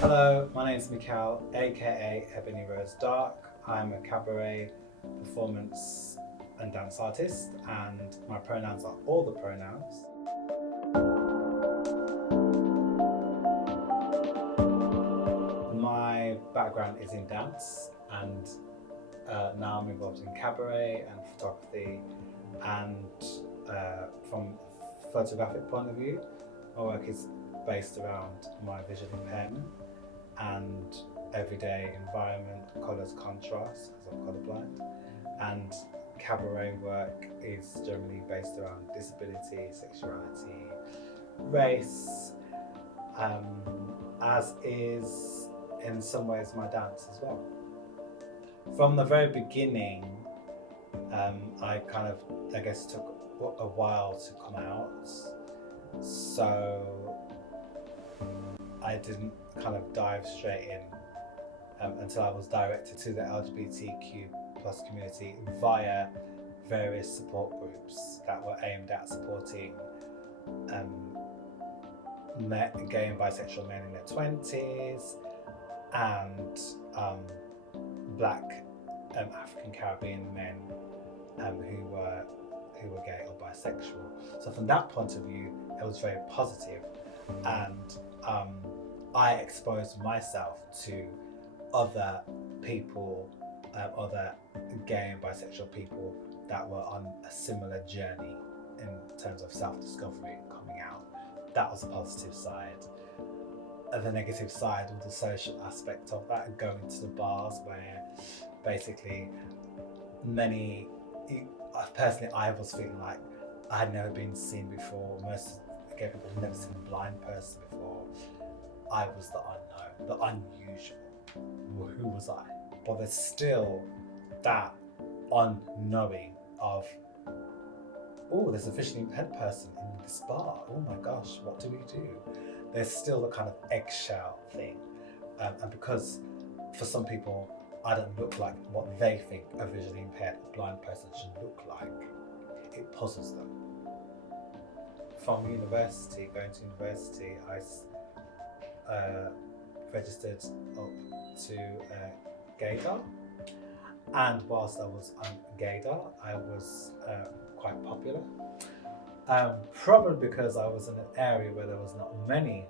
Hello, my name is Mikhail, aka Ebony Rose Dark. I'm a cabaret, performance and dance artist, and my pronouns are all the pronouns. My background is in dance, and now I'm involved in cabaret and photography, and from a photographic point of view, my work is based around my visual impairment and everyday environment, colours, contrast, because I'm colourblind. And cabaret work is generally based around disability, sexuality, race, as is in some ways my dance as well. From the very beginning, I guess took a while to come out, so I didn't kind of dive straight in until I was directed to the LGBTQ plus community via various support groups that were aimed at supporting gay and bisexual men in their 20s and Black African Caribbean men who were gay or bisexual. So from that point of view, it was very positive, and I exposed myself to other people, other gay and bisexual people that were on a similar journey in terms of self-discovery and coming out. That was a positive side. And the negative side was the social aspect of that, going to the bars where basically personally I was feeling like I had never been seen before. Most gay people had never seen a blind person before. I was the unknown, the unusual. Who was I? But there's still that unknowing of, oh, there's a visually impaired person in this bar. Oh my gosh, what do we do? There's still the kind of eggshell thing. And because for some people, I don't look like what they think a visually impaired blind person should look like, it puzzles them. From university, going to university, I registered up to gaydar, and whilst I was on gaydar, I was quite popular, probably because I was in an area where there was not many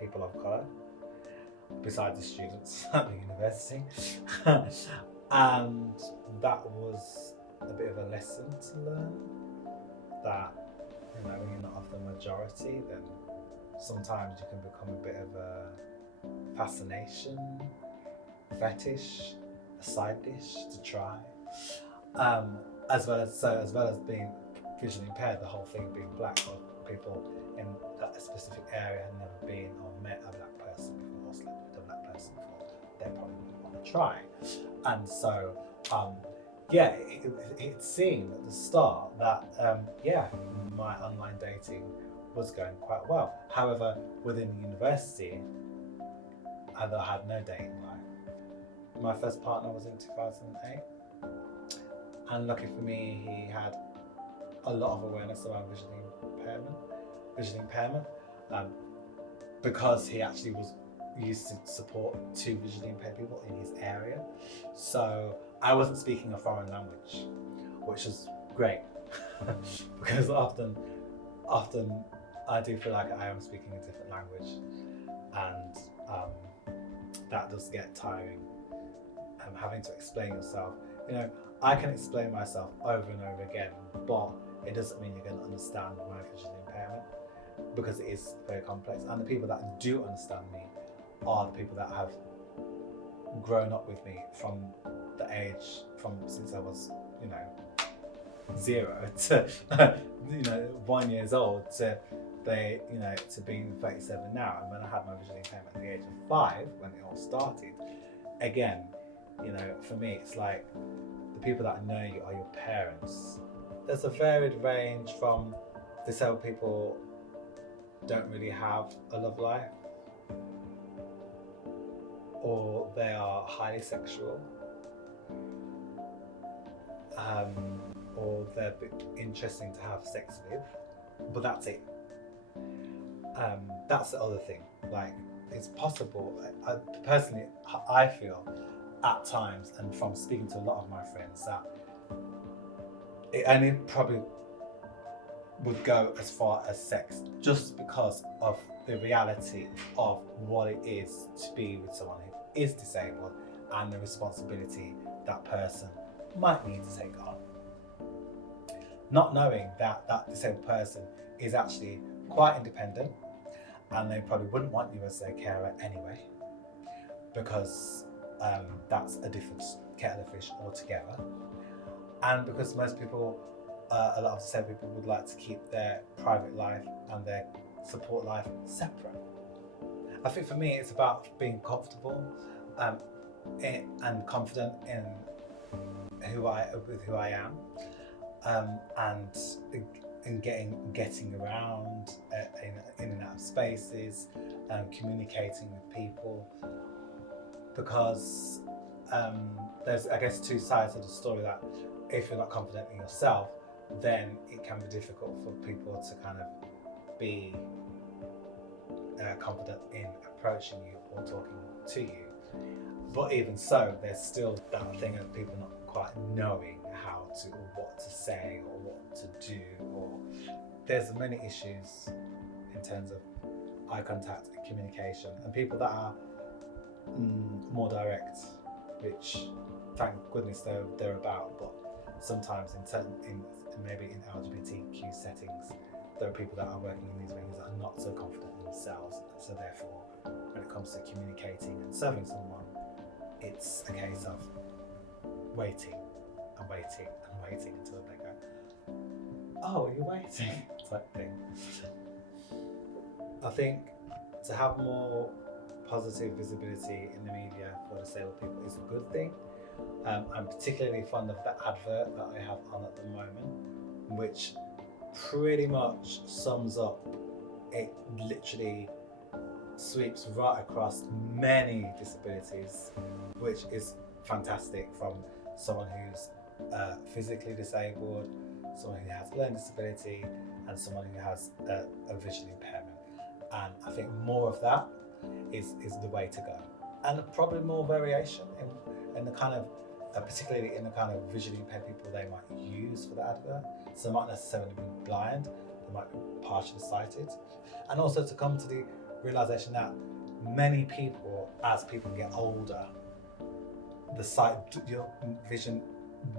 people of colour besides the students at the university. And that was a bit of a lesson to learn, that when you're not of the majority, then sometimes you can become a bit of a fascination, fetish, a side dish to try. As well as being visually impaired, the whole thing being black, or people in that specific area had never been or met a black person before or slept with a black person before, they probably wouldn't want to try. And so it seemed at the start that my online dating was going quite well. However, within the university, I had no dating life. My first partner was in 2008, and lucky for me, he had a lot of awareness around visual impairment, because he actually was used to support two visually impaired people in his area. So I wasn't speaking a foreign language, which was great because often I do feel like I am speaking a different language, and that does get tiring, having to explain yourself. I can explain myself over and over again, but it doesn't mean you're going to understand my visual impairment, because it is very complex. And the people that do understand me are the people that have grown up with me from the age since I was 0 to 1 year old to to being 37 now. And when I had my visual impairment at the age of 5, when it all started, again, for me it's like the people that know you are your parents. There's a varied range from disabled people don't really have a love life, or they are highly sexual, or they're a bit interesting to have sex with, but that's it. That's the other thing. Like, it's possible. Personally, I feel at times, and from speaking to a lot of my friends, that it only probably would go as far as sex, just because of the reality of what it is to be with someone who is disabled and the responsibility that person might need to take on. Not knowing that that disabled person is actually quite independent, and they probably wouldn't want you as their carer anyway, because that's a different kettle of fish altogether. And because most people, a lot of disabled people would like to keep their private life and their support life separate. I think for me, it's about being comfortable and confident in who I am, and getting around in and out of spaces, communicating with people, because there's, I guess, two sides of the story. That if you're not confident in yourself, then it can be difficult for people to kind of be confident in approaching you or talking to you. But even so, there's still that thing of people not quite knowing how to, or what to say, or what to do, or there's many issues in terms of eye contact and communication, and people that are more direct, which thank goodness they're about. But sometimes maybe in LGBTQ settings, there are people that are working in these venues that are not so confident in themselves, so therefore when it comes to communicating and serving someone, it's a case of waiting and waiting and waiting until they go, oh, you're waiting, type thing. I think to have more positive visibility in the media for disabled people is a good thing. I'm particularly fond of the advert that I have on at the moment, which pretty much sums up, it literally sweeps right across many disabilities, which is fantastic, from someone who's physically disabled, someone who has a learning disability, and someone who has a visual impairment. And I think more of that is the way to go. And probably more variation in the kind of, particularly in the kind of visually impaired people they might use for the advert. So they might necessarily be blind, they might be partially sighted. And also to come to the realization that many people, as people get older, your vision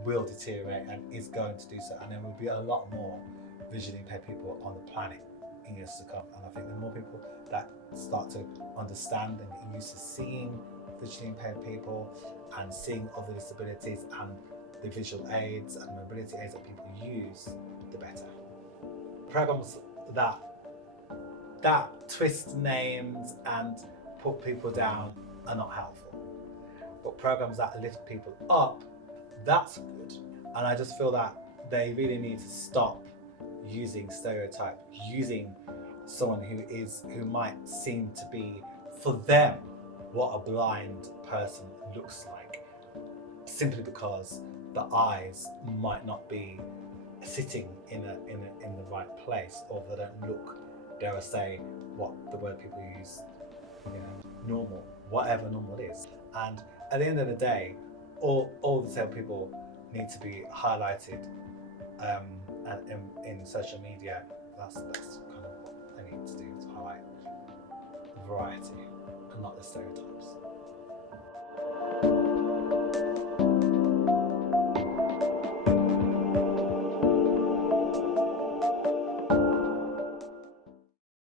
will deteriorate and is going to do so, and there will be a lot more visually impaired people on the planet in years to come. And I think the more people that start to understand and get used to seeing visually impaired people and seeing other disabilities and the visual aids and mobility aids that people use, the better. Programs that twist names and put people down are not helpful. But programs that lift people up, that's good. And I just feel that they really need to stop using stereotype, using someone who might seem to be, for them, what a blind person looks like, simply because the eyes might not be sitting in the right place, or they don't look, dare I say, what the word people use, normal, whatever normal is. And at the end of the day, all the disabled people need to be highlighted, and in social media. That's kind of what they need to do, to highlight variety and not the stereotypes.